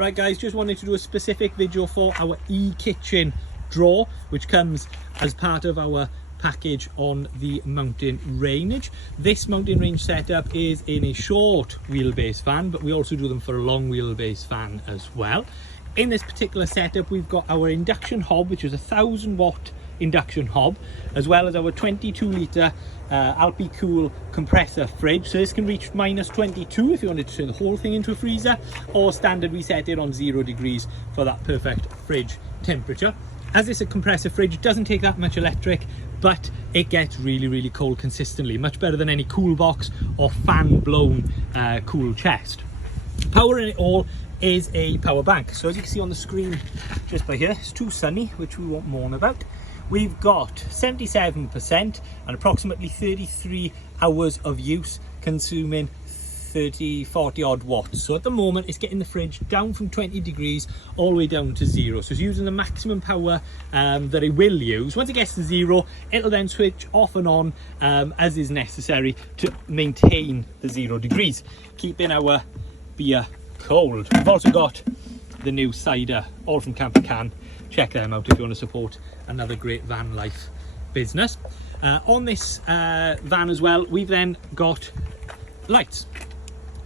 Right guys, just wanted to do a specific video for our e-kitchen drawer, which comes as part of our package on the mountain range. This mountain range setup is in a short wheelbase van, but we also do them for a long wheelbase van as well. In this particular setup, we've got our induction hob, which is a 1000-watt induction hob, as well as our 22-litre Alpi-Cool compressor fridge. So this can reach -22 if you wanted to turn the whole thing into a freezer, or standard we set it on 0 degrees for that perfect fridge temperature. As it's a compressor fridge, it doesn't take that much electric, but it gets really cold consistently, much better than any cool box or fan blown cool chest. Powering it all is a power bank. So as you can see on the screen just by here, it's too sunny, which we won't mourn about. We've got 77% and approximately 33 hours of use, consuming 40 odd watts. So at the moment it's getting the fridge down from 20 degrees all the way down to 0. So it's using the maximum power that it will use. Once it gets to 0, it'll then switch off and on as is necessary to maintain the 0 degrees, keeping our beer cold. We've also got the new cider, all from Camper Can. Check them out if you want to support another great van life business. On this van as well, we've then got lights,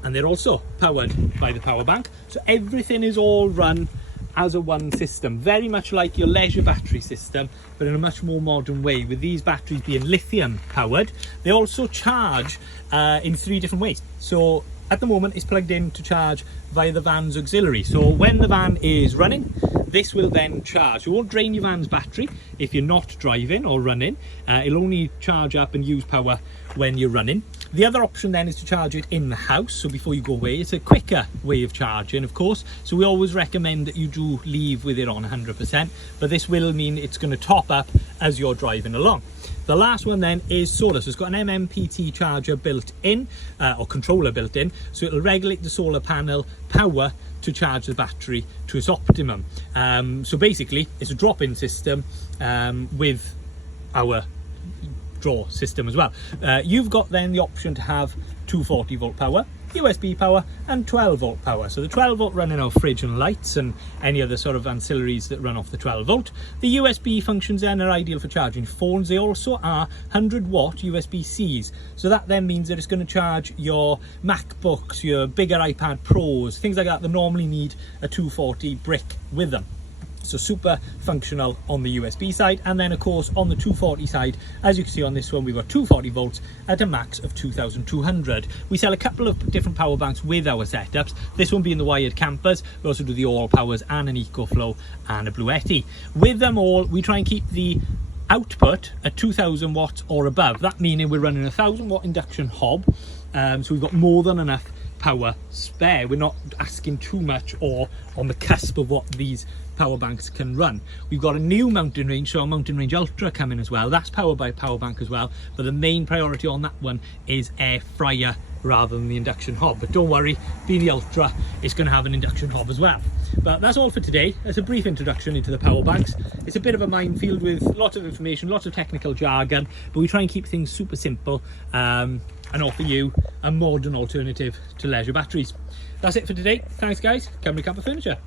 and they're also powered by the power bank. So everything is all run as a one system, very much like your leisure battery system, but in a much more modern way, with these batteries being lithium powered. They also charge in 3 different ways. So at the moment it's plugged in to charge via the van's auxiliary. So when the van is running, this will then charge. You won't drain your van's battery if you're not driving or running. It'll only charge up and use power when you're running. The other option then is to charge it in the house, so before you go away. It's a quicker way of charging, of course, so we always recommend that you do leave with it on 100%, but this will mean it's going to top up as you're driving along. The last one then is solar. So it's got an MMPT charger built in, or controller built in, so it'll regulate the solar panel power to charge the battery to its optimum. So basically it's a drop-in system with our draw system as well. You've got then the option to have 240 volt power, USB power and 12 volt power. So the 12 volt running our fridge and lights and any other sort of ancillaries that run off the 12 volt. The USB functions then are ideal for charging phones. They also are 100-watt USB-Cs. So that then means that it's going to charge your MacBooks, your bigger iPad Pros, things like that normally need a 240 brick with them. So super functional on the USB side. And then of course on the 240 side, as you can see on this one, we've got 240 volts at a max of 2200. We sell a couple of different power banks with our setups, this one being the wired campers. We also do the all powers and an EcoFlow and a Bluetti. With them all, we try and keep the output at 2000 watts or above. That meaning we're running a 1000-watt induction hob, so we've got more than enough power spare. We're not asking too much or on the cusp of what these power banks can run. We've got a new mountain range, so our mountain range ultra coming as well. That's powered by a power bank as well, but the main priority on that one is air fryer rather than the induction hob. But don't worry, being the ultra, it's going to have an induction hob as well. But that's all for today. That's a brief introduction into the power banks. It's a bit of a minefield with lots of information, lots of technical jargon, but we try and keep things super simple and offer you a modern alternative to leisure batteries. That's it for today. Thanks guys. Kombi Furniture.